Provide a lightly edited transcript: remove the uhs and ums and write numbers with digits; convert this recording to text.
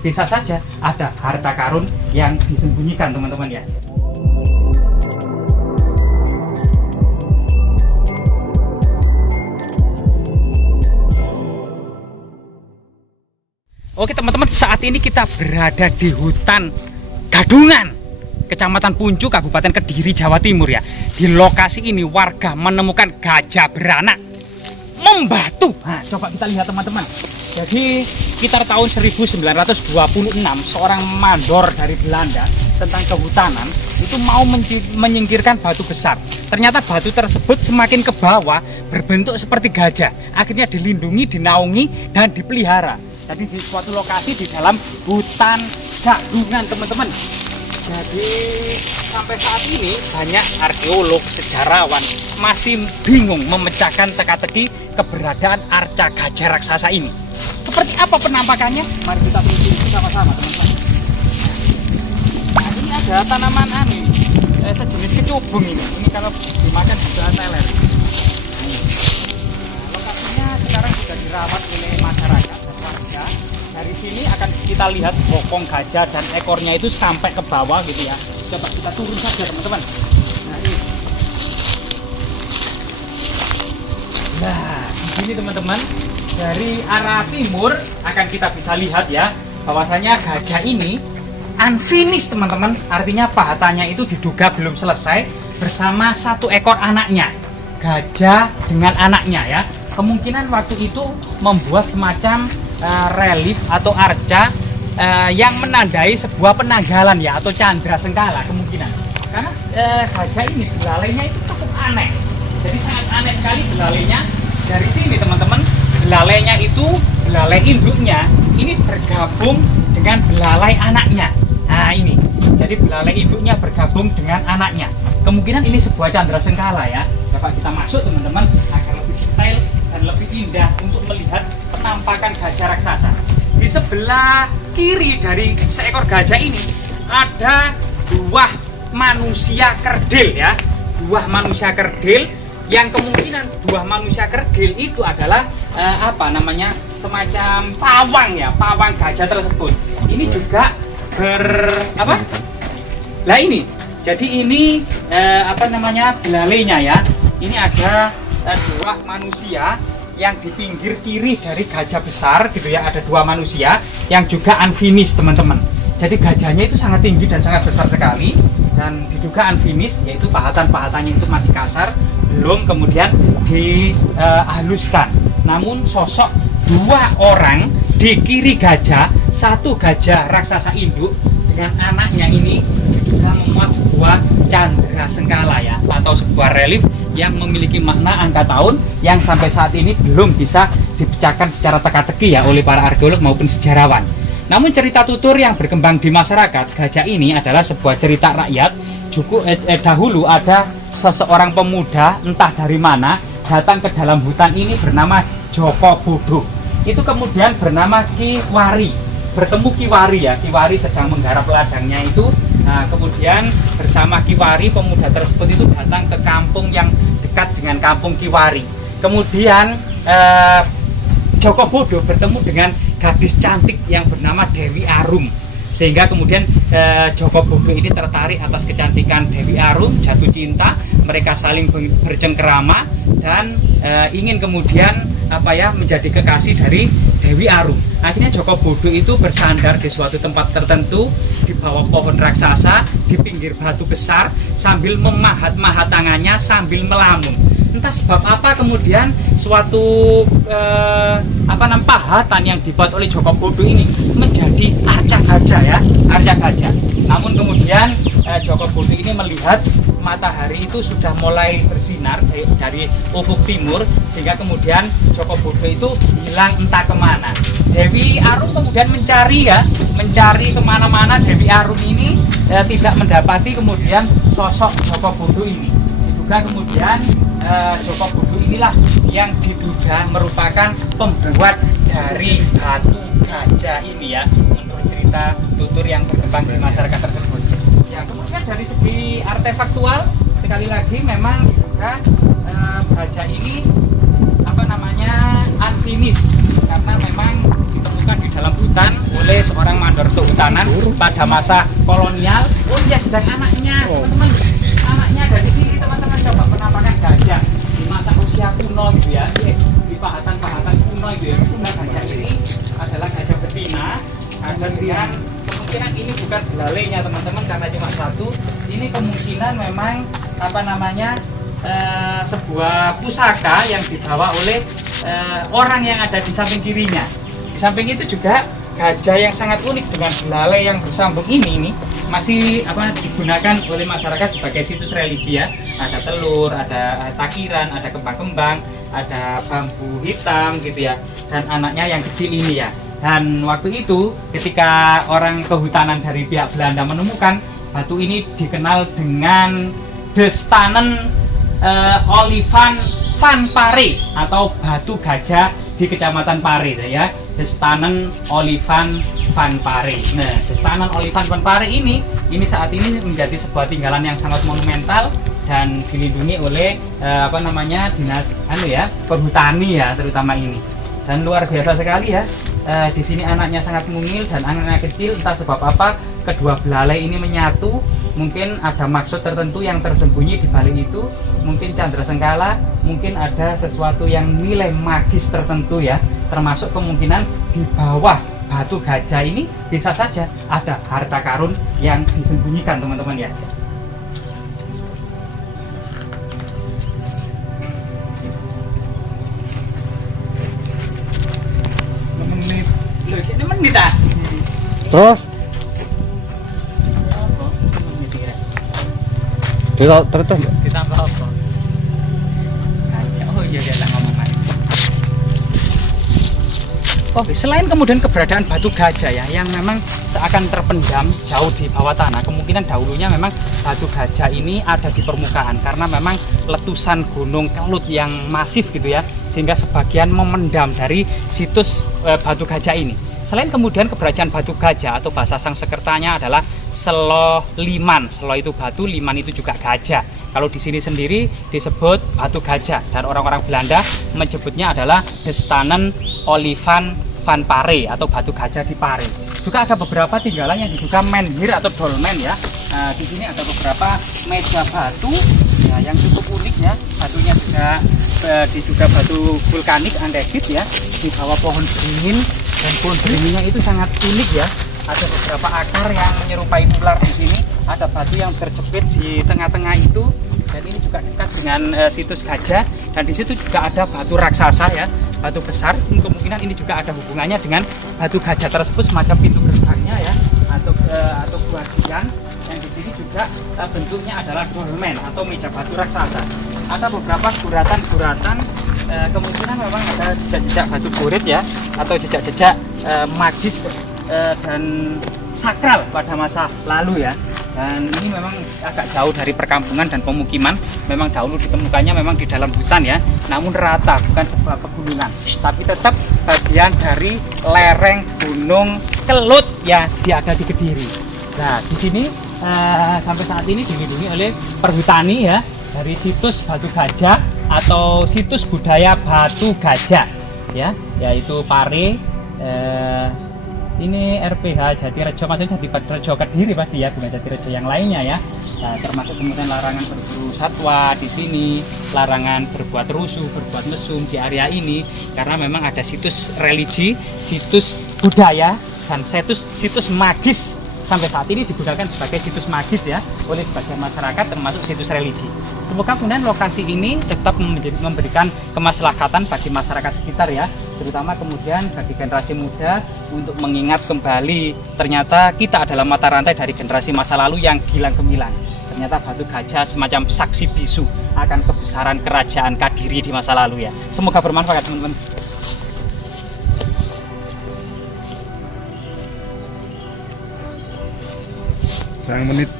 bisa saja ada harta karun yang disembunyikan teman-teman ya. Oke teman-teman, saat ini kita berada di hutan Gadungan, Kecamatan Puncu, Kabupaten Kediri, Jawa Timur ya. Di lokasi ini warga menemukan gajah beranak membatu. Nah, coba kita lihat teman-teman. Jadi sekitar tahun 1926 seorang mandor dari Belanda tentang kehutanan itu mau menyingkirkan batu besar. Ternyata batu tersebut semakin ke bawah berbentuk seperti gajah. Akhirnya dilindungi, dinaungi, dan dipelihara. Jadi di suatu lokasi di dalam hutan Gadungan teman-teman. Jadi sampai saat ini banyak arkeolog, sejarawan masih bingung memecahkan teka-teki keberadaan arca gajah raksasa ini. Seperti apa penampakannya? Mari kita telusuri sama-sama teman-teman. Nah ini ada tanaman sejenis kecubung ini. Ini kalau dimakan juga teler. Nah, lokasinya sekarang sudah dirawat oleh masyarakat dan warga. Dari sini akan kita lihat bokong gajah dan ekornya itu sampai ke bawah gitu ya. Coba kita turun saja teman-teman. Nah ini. Nah ini teman-teman, dari arah timur akan kita bisa lihat ya bahwasanya gajah ini unfinished teman-teman. Artinya pahatannya itu diduga belum selesai bersama satu ekor anaknya. Gajah dengan anaknya ya. Kemungkinan waktu itu membuat semacam relief atau arca yang menandai sebuah penanggalan ya, atau candra sengkala kemungkinan. Karena gajah ini belalainya itu cukup aneh. Jadi sangat aneh sekali belalainya. Dari sini teman-teman, belalainya itu, belalai induknya ini bergabung dengan belalai anaknya. Nah ini, jadi belalai induknya bergabung dengan anaknya. Kemungkinan ini sebuah candra sengkala ya. Dapat kita masuk teman-teman agar lebih detail dan lebih indah untuk melihat penampakan gajah raksasa. Di sebelah kiri dari seekor gajah ini ada buah manusia kerdil ya. Buah manusia kerdil yang kemungkinan buah manusia kerdil itu adalah semacam pawang ya, pawang gajah tersebut. Ini juga Lah ini. Jadi ini belalainya ya. Ini ada dua manusia yang di pinggir kiri dari gajah besar gitu ya, ada dua manusia yang juga unfinished teman-teman. Jadi gajahnya itu sangat tinggi dan sangat besar sekali dan diduga unfinished, yaitu pahatan-pahatannya itu masih kasar, belum kemudian dihaluskan. Namun sosok dua orang di kiri gajah, satu gajah raksasa induk dengan anaknya ini diduga memuat sebuah candra sengkala ya, atau sebuah relief yang memiliki makna angka tahun yang sampai saat ini belum bisa dipecahkan secara teka-teki ya oleh para arkeolog maupun sejarawan. Namun cerita tutur yang berkembang di masyarakat, gajah ini adalah sebuah cerita rakyat. Dahulu ada seseorang pemuda entah dari mana datang ke dalam hutan ini bernama Joko Bodo. Itu kemudian bernama Kiwari, bertemu Kiwari ya. Kiwari sedang menggarap ladangnya itu. Nah, kemudian bersama Kiwari, pemuda tersebut itu datang ke kampung yang dekat dengan kampung Kiwari. Kemudian Joko Bodo bertemu dengan gadis cantik yang bernama Dewi Arum. Sehingga kemudian Joko Bodo ini tertarik atas kecantikan Dewi Arum, jatuh cinta, mereka saling bercengkerama dan ingin kemudian menjadi kekasih dari Dewi Arum. Akhirnya Joko Bodo itu bersandar di suatu tempat tertentu di bawah pohon raksasa di pinggir batu besar sambil memahat-mahat tangannya sambil melamun. Entah sebab apa kemudian suatu pahatan yang dibuat oleh Joko Bodo ini menjadi arca gajah ya, arca gajah. Namun kemudian Joko Bodo ini melihat matahari itu sudah mulai bersinar dari ufuk timur, sehingga kemudian Joko Bodo itu hilang entah kemana. Dewi Arum kemudian mencari kemana-mana. Dewi Arum ini tidak mendapati kemudian sosok Joko Bodo ini. Diduga kemudian Joko Bodo inilah yang diduga merupakan pembuat dari batu gajah ini ya, menurut cerita tutur yang berkembang di masyarakat tersebut. Ya, kemudian dari segi artefaktual sekali lagi memang diduga gajah ini unfinished karena memang ditemukan di dalam hutan oleh seorang mandor kehutanan pada masa kolonial. Oh iya, sedang anaknya, teman-teman. Anaknya ada di sini, teman-teman. Coba penampakan gajah di masa usia kuno gitu ya. Di pahatan-pahatan kuno gitu ya. Nah, gajah ini adalah gajah betina. Ada dengan kemungkinan ini bukan belalainya teman-teman, karena cuma satu. Ini kemungkinan memang apa namanya sebuah pusaka yang dibawa oleh orang yang ada di samping kirinya. Di samping itu juga gajah yang sangat unik dengan belalai yang bersambung ini masih digunakan oleh masyarakat sebagai situs religi ya. Ada telur, ada takiran, ada kembang-kembang, ada bambu hitam gitu ya. Dan anaknya yang kecil ini ya. Dan waktu itu ketika orang kehutanan dari pihak Belanda menemukan batu ini, dikenal dengan Destanen Olifant van Pare atau batu gajah di Kecamatan Pare ya. Destanen Olifant van Pare. Nah, Destanen Olifant van Pare ini saat ini menjadi sebuah tinggalan yang sangat monumental dan dilindungi oleh dinas perhutani ya, terutama ini. Dan luar biasa sekali ya. Di sini anaknya sangat mungil dan anaknya kecil, entah sebab apa kedua belalai ini menyatu. Mungkin ada maksud tertentu yang tersembunyi di balik itu, mungkin candra sengkala, mungkin ada sesuatu yang nilai magis tertentu ya, termasuk kemungkinan di bawah batu gajah ini bisa saja ada harta karun yang disembunyikan teman-teman ya. Menit ah. Terus? Terus Ditambah apa? Oh iya dia ngomong lagi. Oke, selain kemudian keberadaan batu gajah ya, yang memang seakan terpendam jauh di bawah tanah, kemungkinan dahulunya memang batu gajah ini ada di permukaan karena memang letusan gunung Kelut yang masif gitu ya, sehingga sebagian memendam dari situs batu gajah ini. Selain kemudian keberadaan batu gajah atau bahasa Sanskertanya adalah Selo Liman. Selo itu batu, liman itu juga gajah. Kalau di sini sendiri disebut batu gajah dan orang-orang Belanda menyebutnya adalah Destanen Olifant van Pare atau batu gajah di Pare. Juga ada beberapa tinggalan yang diduga menhir atau dolmen ya. Di sini ada beberapa meja batu ya, yang cukup unik ya. Batunya juga diduga batu vulkanik andesit ya, di bawah pohon beringin. Dan pohon beringinnya itu sangat unik ya. Ada beberapa akar yang menyerupai ular di sini. Ada batu yang terjepit di tengah-tengah itu. Dan ini juga dekat dengan situs gajah. Dan di situ juga ada batu raksasa ya, batu besar. Kemungkinan ini juga ada hubungannya dengan batu gajah tersebut, semacam pintu gerbangnya ya, atau guardian. Dan di sini juga bentuknya adalah dolmen atau meja batu raksasa. Ada beberapa guratan-guratan. Kemungkinan memang ada jejak-jejak batu goret ya, atau jejak-jejak magis dan sakral pada masa lalu ya. Dan ini memang agak jauh dari perkampungan dan pemukiman. Memang dahulu ditemukannya memang di dalam hutan ya, namun rata, bukan sebuah pegunungan, tapi tetap bagian dari lereng Gunung Kelut ya, dia ada di Kediri. Nah, di sini sampai saat ini dilindungi oleh perhutani ya, dari situs batu gajah atau situs budaya batu gajah ya, yaitu Pare. Ini RPH Jatirejo, maksudnya Jatirejo Kediri pasti ya, bukan Jatirejo yang lainnya ya. Nah, termasuk kemudian larangan berburu satwa di sini, larangan berbuat rusuh, berbuat mesum di area ini, karena memang ada situs religi, situs budaya, dan situs magis. Sampai saat ini digunakan sebagai situs magis ya oleh sebagian masyarakat, termasuk situs religi. Semoga kemudian lokasi ini tetap memberikan kemaslahatan bagi masyarakat sekitar ya, terutama kemudian bagi generasi muda untuk mengingat kembali ternyata kita adalah mata rantai dari generasi masa lalu yang gilang gemilang. Ternyata batu gajah semacam saksi bisu akan kebesaran kerajaan Kadiri di masa lalu ya. Semoga bermanfaat teman-teman. Sayang menit.